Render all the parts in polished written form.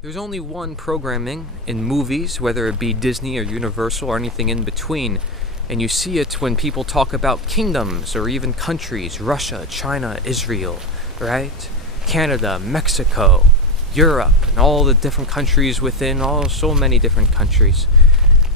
There's only one programming in movies, whether it be Disney or Universal or anything in between, and you see it when people talk about kingdoms or even countries, Russia, China, Israel, right? Canada, Mexico, Europe, and all the different countries within, so many different countries.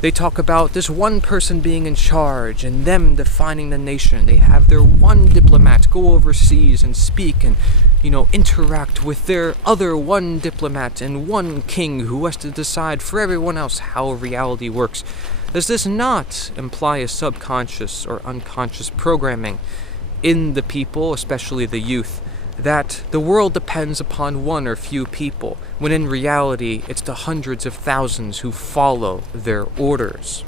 They talk about this one person being in charge and them defining the nation. They have their one diplomat go overseas and speak and, interact with their other one diplomat and one king who has to decide for everyone else how reality works. Does this not imply a subconscious or unconscious programming in the people, especially the youth, that the world depends upon one or few people, when in reality it's the hundreds of thousands who follow their orders?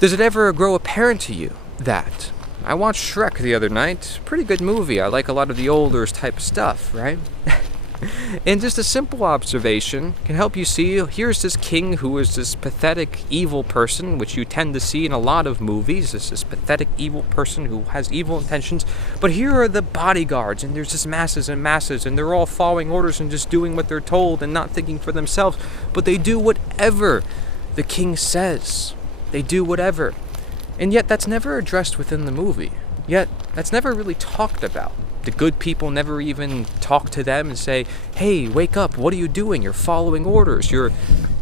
Does it ever grow apparent to you that? I watched Shrek the other night. Pretty good movie. I like a lot of the older type of stuff, right? And just a simple observation can help you see, here's this king who is this pathetic, evil person, which you tend to see in a lot of movies, this pathetic, evil person who has evil intentions. But here are the bodyguards, and there's just masses and masses, and they're all following orders and just doing what they're told and not thinking for themselves. But they do whatever the king says. They do whatever. And yet that's never addressed within the movie. Yet that's never really talked about. The good people never even talk to them and say, "Hey, wake up! What are you doing? You're following orders. Why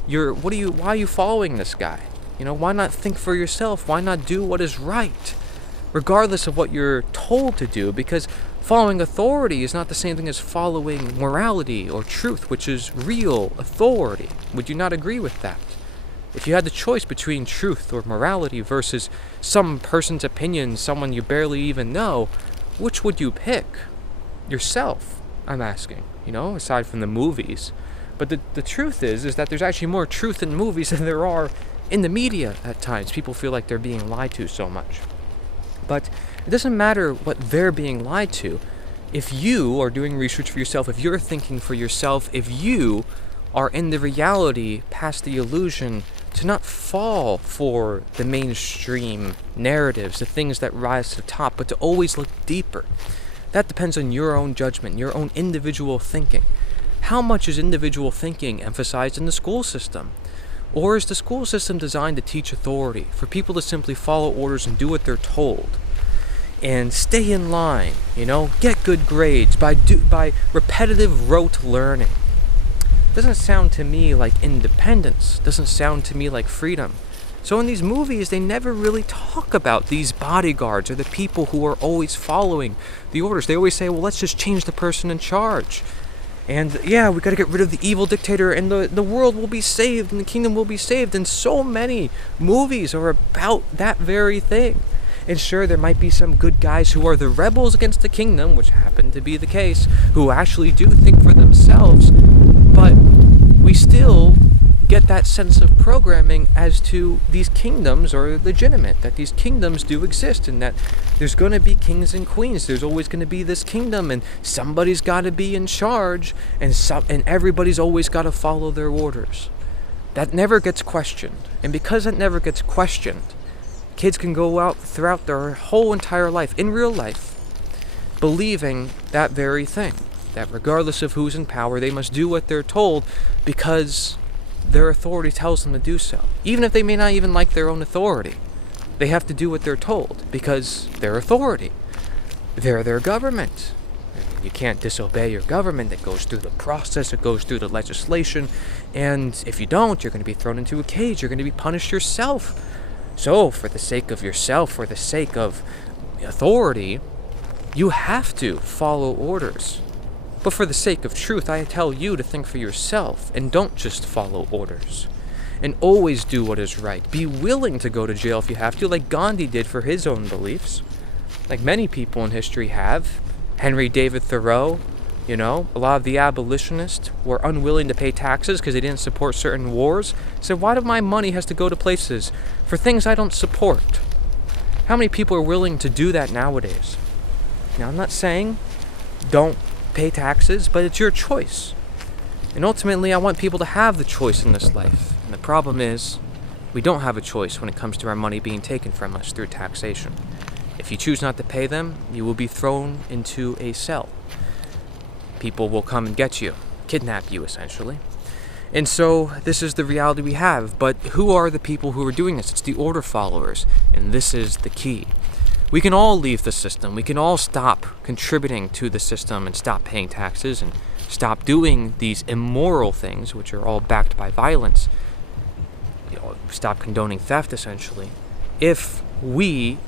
are you following this guy? Why not think for yourself? Why not do what is right, regardless of what you're told to do? Because following authority is not the same thing as following morality or truth, which is real authority. Would you not agree with that? If you had the choice between truth or morality versus some person's opinion, someone you barely even know, which would you pick? Yourself, I'm asking, aside from the movies. But the truth is that there's actually more truth in movies than there are in the media at times. People feel like they're being lied to so much. But it doesn't matter what they're being lied to. If you are doing research for yourself, if you're thinking for yourself, if you are in the reality past the illusion to not fall for the mainstream narratives, the things that rise to the top, but to always look deeper. That depends on your own judgment, your own individual thinking. How much is individual thinking emphasized in the school system? Or is the school system designed to teach authority, for people to simply follow orders and do what they're told? And stay in line, get good grades by repetitive rote learning. Doesn't sound to me like independence. Doesn't sound to me like freedom. So in these movies, they never really talk about these bodyguards or the people who are always following the orders. They always say, well, let's just change the person in charge. And yeah, we got to get rid of the evil dictator and the world will be saved and the kingdom will be saved. And so many movies are about that very thing. And sure, there might be some good guys who are the rebels against the kingdom, which happen to be the case, who actually do think for themselves. But we still get that sense of programming as to these kingdoms are legitimate, that these kingdoms do exist, and that there's going to be kings and queens. There's always going to be this kingdom, and somebody's got to be in charge, and everybody's always got to follow their orders. That never gets questioned. And because it never gets questioned, kids can go out throughout their whole entire life, in real life, believing that very thing. That regardless of who's in power, they must do what they're told because their authority tells them to do so. Even if they may not even like their own authority, they have to do what they're told because they're authority. They're their government. You can't disobey your government. It goes through the process, it goes through the legislation, and if you don't, you're going to be thrown into a cage. You're going to be punished yourself. So, for the sake of yourself, for the sake of authority, you have to follow orders. But for the sake of truth, I tell you to think for yourself and don't just follow orders. And always do what is right. Be willing to go to jail if you have to, like Gandhi did for his own beliefs. Like many people in history have. Henry David Thoreau, a lot of the abolitionists were unwilling to pay taxes because they didn't support certain wars. Said, why do my money has to go to places for things I don't support? How many people are willing to do that nowadays? Now, I'm not saying don't pay taxes, but it's your choice. And ultimately, I want people to have the choice in this life. And the problem is, we don't have a choice when it comes to our money being taken from us through taxation. If you choose not to pay them, you will be thrown into a cell. People will come and get you. kidnap you, essentially. And so this is the reality we have. But who are the people who are doing this? It's the order followers. And this is the key. We can all leave the system. We can all stop contributing to the system and stop paying taxes and stop doing these immoral things, which are all backed by violence. Stop condoning theft, essentially. If we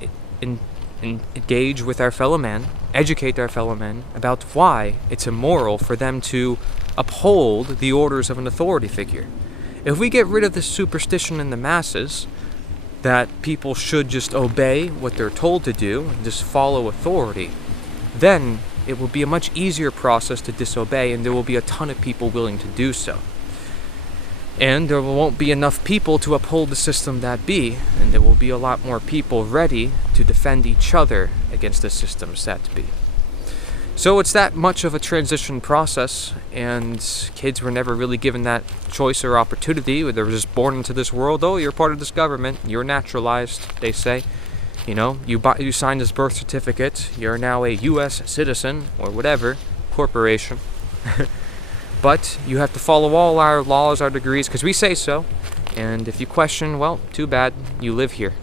engage with our fellow man, educate our fellow men about why it's immoral for them to uphold the orders of an authority figure. If we get rid of this superstition in the masses that people should just obey what they're told to do and just follow authority, then it will be a much easier process to disobey, and there will be a ton of people willing to do so. And there won't be enough people to uphold the system that be, and there will be a lot more people ready to defend each other against the systems that be. So it's that much of a transition process, and kids were never really given that choice or opportunity. They were just born into this world. Oh, you're part of this government. You're naturalized, they say. You signed this birth certificate. You're now a U.S. citizen, or whatever, corporation. But you have to follow all our laws, our degrees, because we say so. And if you question, well, too bad, you live here.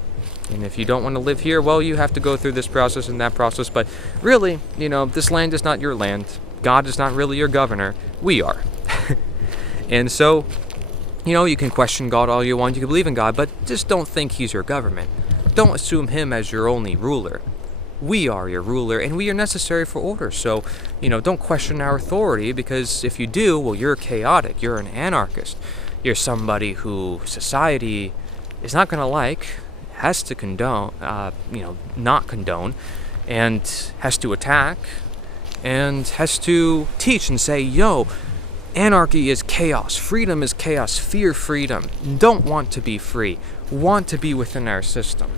And if you don't want to live here, well, you have to go through this process and that process. But really, this land is not your land. God is not really your governor. We are. And so, you can question God all you want. You can believe in God, but just don't think he's your government. Don't assume him as your only ruler. We are your ruler, and we are necessary for order. So, don't question our authority, because if you do, well, you're chaotic. You're an anarchist. You're somebody who society is not going to like, has to condone, not condone, and has to attack, and has to teach and say, anarchy is chaos, freedom is chaos, fear freedom, don't want to be free, want to be within our system.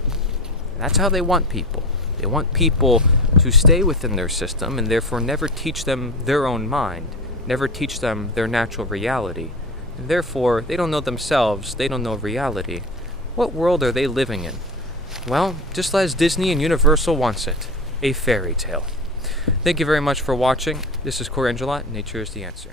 That's how they want people. They want people to stay within their system and therefore never teach them their own mind, never teach them their natural reality. And therefore, they don't know themselves, they don't know reality. What world are they living in? Well, just as Disney and Universal wants it, a fairy tale. Thank you very much for watching. This is Corey Angela. Nature is the answer.